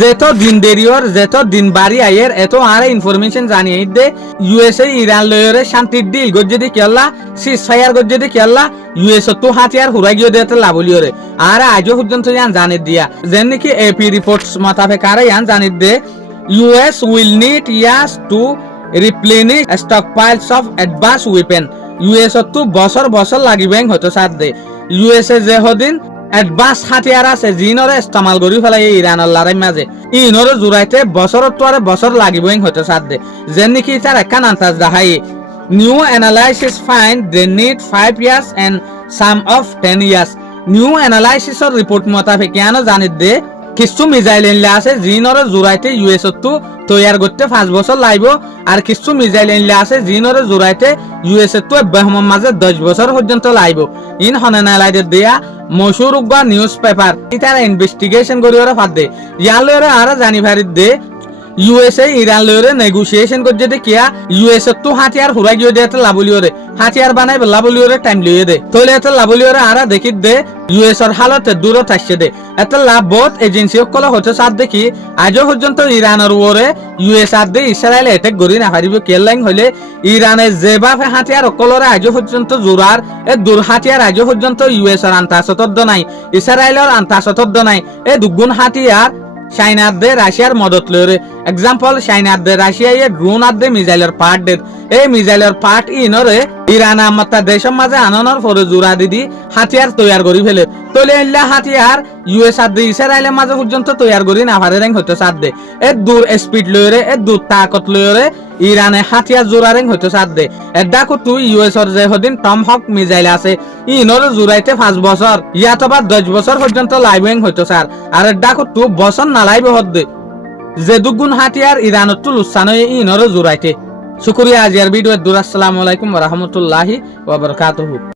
যেতো দিন দেরিওর যেতো দিন বাড়ি আয়ের এত আর ইনফরমেশন জানিয়ে দে ইউএসএ ইরান লয়রে শান্তির ডিল গজ্জেদি কেল্লা সিজ ফায়ার গজ্জেদি কেল্লা ইউএসএ তো হাতিয়ার হুরাই গিয়ে দেতে লাভলিওরে আর আজও পর্যন্ত ইয়ান জানিয়ে দিয়া যেন নাকি এপি রিপোর্টস মাতাফে কারে ইয়ান জানিয়ে দে US will need yes two রিপ্লেনিশ স্টকপাইলস of advance weapon USA তো বছর বছর লাগিবেন হয়তো সাথ দে ইউএসএ যে হদিন এডভান্স হাতিয়ার আছে জিনরে ইস্তেমাল করি ফেলাই ইরানের লড়াই মাঝে ইনরে জুড়াইতে বছরত তো আর বছর লাগিবই হয়তো সাথ দে যেন নাকি তার একখান আন্তাজ দেখাই new analysis find they need 5 years and some of 10 years new অ্যানালাইসিসর report মোতাবেক কেন জানিত দে কিছু মিসাইল এনলে আছে জিনরে জুড়াইতে ইউএসএ তো তৈয়ার করতে 5 বছর লাগবে আর কিছু মিসাইল এনলে আছে জিনরে জুড়াইতে ইউএসএ তো বেহমর মাঝে 10 বছর পর্যন্ত লাগবে ইন হনানালাইদের দেয়া মশুর উগা নিউজ পেপার ইতারা ইনভেস্টিগেশন করি ওরা ফাদ দে ইয়ার লয়রে আর জানি ভারিত দে ইউএসএ ইরান লয়রে নেগোসিয়েশন করছে দে কিয়া ইউএসএ তো হাতিয়ার হুরাই গিয়ে দেতে লাভলিওরে হাতিয়ার বানাই লাভলিওরে টাইম লিয়ে দে তইলে এত লাভলিওরে আর দেখিত দে ইউএসএর হালতে দূর থাকছে দে এত লাভ বহুত এজেন্সি সকলে হচ্ছে সাথ দেখি আজও পর্যন্ত ইরানের ওরে ইউএস আর দে ইসরায়েল এটেক করি না পারিব কেলাইং হইলে ইরানের যেভাবে হাতিয়ার সকলরে আজও পর্যন্ত জোরার এ দূর হাতিয়ার আজও পর্যন্ত ইউএসএর আন্তাসতদ্দ নাই ইসরায়েলের আন্তাসতদ্দ নাই এ দুগুণ হাতিয়ার চাইনার দে রাশিয়ার মদত লয়রে এক্সাম্পল চাইনার দে রাশিয়ায় ড্রোন আর দে মিসাইলের পার্ট দে এই মিসাইলের পার্ট ইনরে ইরান আমাতা দেশের মাঝে আননের পরে জোড়া দিদি হাতিয়ার তৈয়ার করি ফেলে তলে এল্লা হাতিয়ার ইউএস আর দে ইসরায়েলের মাঝে পর্যন্ত তৈয়ার করি না পারে রেং হইতে সাথ দে এ দূর স্পিড লয়রে এ দূর তাকত লয়রে ইরানে হাতিয়ার জোড়া রেং হইতে সাথ দে এর ডাকো তুই ইউএসর যে হদিন টম হক মিসাইল আছে ইনরে জোড়াইতে 5 বছর ইয়াতবা 10 বছর পর্যন্ত লাইবেং হইতে স্যার আর এর ডাকো তু বছর না লাইবে হদ্দে যে দুগুণ হাতিয়ার ইরানত তো লুসানো ইনরে জোড়াইতে শুকরিয়া আজিয়ার ভিডিও দূর আসসালামু আলাইকুম ওয়া রাহমাতুল্লাহি ওয়া বারাকাতুহু।